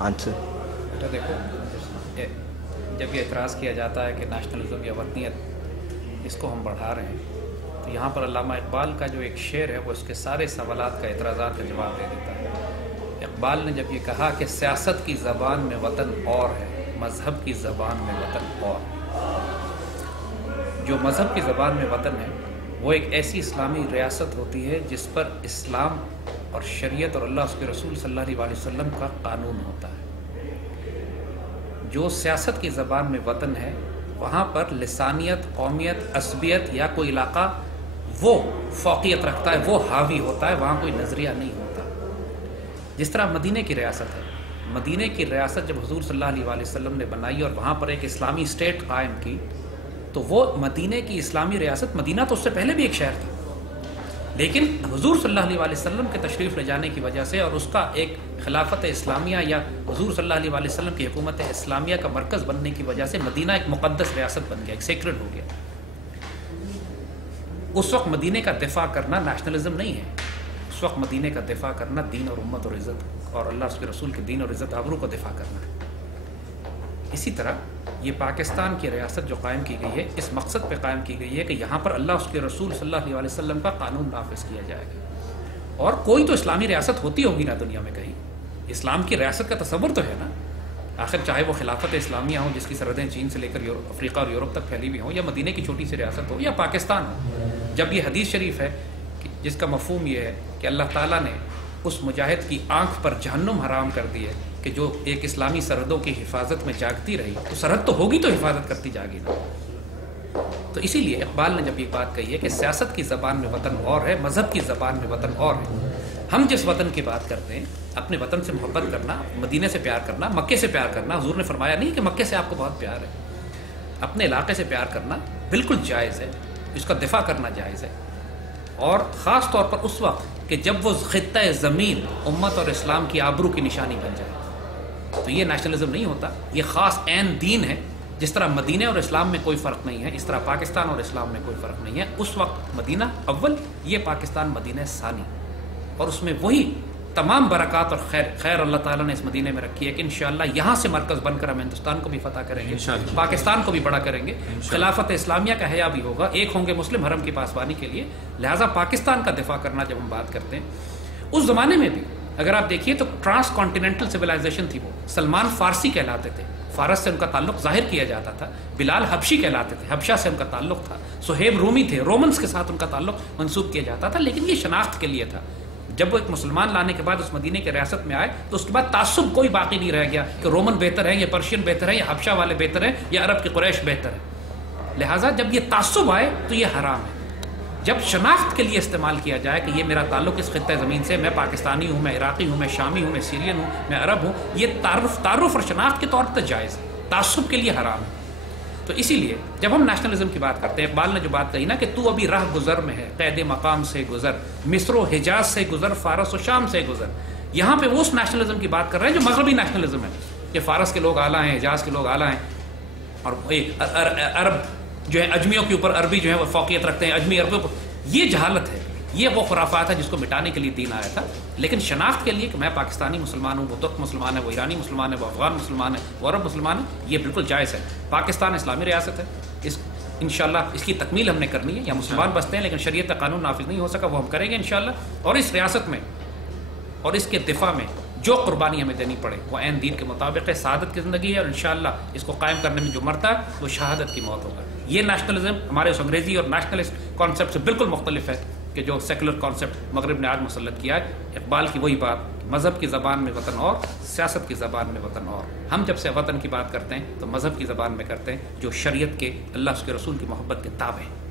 answer. دیکھو، جب یہ اعتراض کیا جاتا ہے کہ نیشنلزم یا وطنیت اس کو ہم بڑھا رہے ہیں، تو یہاں پر علامہ اقبال کا جو ایک شعر ہے وہ اس کے سارے سوالات کا، اعتراضات کا جواب دے دیتا ہے۔ اقبال نے جب یہ کہا کہ سیاست کی زبان میں وطن اور ہے، مذہب کی زبان میں وطن اور، جو مذہب کی زبان میں وطن ہے وہ ایک ایسی اسلامی ریاست ہوتی ہے جس پر اسلام اور شریعت اور اللہ اس کے رسول صلی اللہ علیہ وسلم کا قانون ہوتا ہے۔ جو سیاست کی زبان میں وطن ہے وہاں پر لسانیت، قومیت، عصبیت یا کوئی علاقہ وہ فوقیت رکھتا ہے، وہ حاوی ہوتا ہے، وہاں کوئی نظریہ نہیں ہوتا۔ جس طرح مدینہ کی ریاست ہے، مدینہ کی ریاست جب حضور صلی اللہ علیہ وسلم نے بنائی اور وہاں پر ایک اسلامی اسٹیٹ قائم کی، تو وہ مدینہ کی اسلامی ریاست، مدینہ تو اس سے پہلے بھی ایک شہر تھا، لیکن حضور صلی اللہ علیہ وسلم کے تشریف لے جانے کی وجہ سے اور اس کا ایک خلافت اسلامیہ یا حضور صلی اللہ علیہ وسلم کی حکومت اسلامیہ کا مرکز بننے کی وجہ سے مدینہ ایک مقدس ریاست بن گیا، ایک سیکرڈ ہو گیا۔ اس وقت مدینہ کا دفاع کرنا نیشنلزم نہیں ہے، اس وقت مدینہ کا دفاع کرنا دین اور امت اور عزت اور اللہ اس کے رسول کے دین اور عزت آبرو کو دفاع کرنا ہے۔ اسی طرح یہ پاکستان کی ریاست جو قائم کی گئی ہے، اس مقصد پہ قائم کی گئی ہے کہ یہاں پر اللہ اس کے رسول صلی اللہ علیہ وسلم کا قانون نافذ کیا جائے گا۔ اور کوئی تو اسلامی ریاست ہوتی ہوگی نا دنیا میں کہیں، اسلام کی ریاست کا تصور تو ہے نا، آخر چاہے وہ خلافت اسلامیہ ہو جس کی سرحدیں چین سے لے کر افریقہ اور یورپ تک پھیلی ہوئی ہوں، یا مدینہ کی چھوٹی سی ریاست ہو، یا پاکستان ہو۔ جب یہ حدیث شریف ہے جس کا مفہوم یہ ہے کہ اللہ تعالیٰ نے اس مجاہد کی آنکھ پر جہنم حرام کر دی ہے کہ جو ایک اسلامی سرحدوں کی حفاظت میں جاگتی رہی، تو سرحد تو ہوگی تو حفاظت کرتی جاگی نا۔ تو اسی لیے اقبال نے جب یہ بات کہی ہے کہ سیاست کی زبان میں وطن اور ہے، مذہب کی زبان میں وطن اور ہے، ہم جس وطن کی بات کرتے ہیں، اپنے وطن سے محبت کرنا، مدینے سے پیار کرنا، مکے سے پیار کرنا، حضور نے فرمایا نہیں کہ مکے سے آپ کو بہت پیار ہے، اپنے علاقے سے پیار کرنا بالکل جائز ہے، اس کا دفاع کرنا جائز ہے، اور خاص طور پر اس وقت کہ جب وہ خطہ زمین امت اور اسلام کی آبرو کی نشانی بن جائے، تو یہ نیشنلزم نہیں ہوتا، یہ خاص عین دین ہے۔ جس طرح مدینہ اور اسلام میں کوئی فرق نہیں ہے، اس طرح پاکستان اور اسلام میں کوئی فرق نہیں ہے۔ اس وقت مدینہ اول، یہ پاکستان مدینہ ثانی، اور اس میں وہی تمام برکات اور خیر اللہ تعالیٰ نے اس مدینہ میں رکھی ہے کہ انشاءاللہ یہاں سے مرکز بن کر ہم ہندوستان کو بھی فتح کریں گے، پاکستان کو بھی بڑا کریں گے، خلافت اسلامیہ کا حیا بھی ہوگا، ایک ہوں گے مسلم حرم کی پاسبانی کے لیے۔ لہٰذا پاکستان کا دفاع کرنا جب ہم بات کرتے ہیں، اس زمانے میں بھی اگر آپ دیکھیے تو ٹرانس کانٹیننٹل سویلائزیشن تھی، وہ سلمان فارسی کہلاتے تھے، فارس سے ان کا تعلق ظاہر کیا جاتا تھا، بلال حبشی کہلاتے تھے، حبشہ سے ان کا تعلق تھا، سہیب رومی تھے، رومنس کے ساتھ ان کا تعلق منسوب کیا جاتا تھا، لیکن یہ شناخت کے لیے تھا۔ جب وہ ایک مسلمان لانے کے بعد اس مدینے کے ریاست میں آئے تو اس کے بعد تعصب کوئی باقی نہیں رہ گیا کہ رومن بہتر ہے یا پرشین بہتر ہے یا حبشہ والے بہتر ہیں یا عرب کے قریش بہتر ہے۔ لہٰذا جب یہ تعصب آئے تو یہ حرام ہے۔ جب شناخت کے لیے استعمال کیا جائے کہ یہ میرا تعلق اس خطہ زمین سے، میں پاکستانی ہوں، میں عراقی ہوں، میں شامی ہوں، میں سیرین ہوں، میں عرب ہوں، یہ تعارف اور شناخت کے طور پر جائز ہے، تعصب کے لیے حرام ہے۔ تو اسی لیے جب ہم نیشنلزم کی بات کرتے ہیں، اقبال نے جو بات کہی نا کہ تو ابھی راہ گزر میں ہے، قید مقام سے گزر، مصر و حجاز سے گزر، فارس و شام سے گزر، یہاں پہ وہ اس نیشنلزم کی بات کر رہے ہیں جو مغربی نیشنلزم ہے کہ فارس کے لوگ اعلیٰ ہیں، حجاز کے لوگ اعلیٰ ہیں، اور عرب جو ہے اجمیوں کے اوپر عربی جو ہے وہ فوقیت رکھتے ہیں، اجمی عربوں پر۔ یہ جہالت ہے، یہ وہ خرافات ہے جس کو مٹانے کے لیے دین آیا تھا۔ لیکن شناخت کے لیے کہ میں پاکستانی مسلمان ہوں، وہ ترک مسلمان ہے، وہ ایرانی مسلمان ہے، وہ افغان مسلمان ہے، وہ عرب مسلمان ہے، یہ بالکل جائز ہے۔ پاکستان اسلامی ریاست ہے، انشاءاللہ اس کی تکمیل ہم نے کرنی ہے۔ یا مسلمان بستے ہیں لیکن شریعت کا قانون نافذ نہیں ہو سکا، وہ ہم کریں گے انشاءاللہ، اور اس ریاست میں اور اس کے دفاع میں جو قربانی ہمیں دینی پڑے وہ عین دین کے مطابق ہے، سعادت کی زندگی ہے، اور انشاءاللہ اس کو قائم کرنے میں جو مرتا ہے وہ شہادت کی موت ہوگا۔ یہ نیشنلزم ہمارے اس انگریزی اور نیشنلسٹ کانسیپٹ سے بالکل مختلف ہے کہ جو سیکولر کانسیپٹ مغرب نے آج مسلط کیا ہے۔ اقبال کی وہی بات، مذہب کی زبان میں وطن اور، سیاست کی زبان میں وطن اور۔ ہم جب سے وطن کی بات کرتے ہیں تو مذہب کی زبان میں کرتے ہیں جو شریعت کے، اللہ اس کے رسول کی محبت کے تابع ہیں۔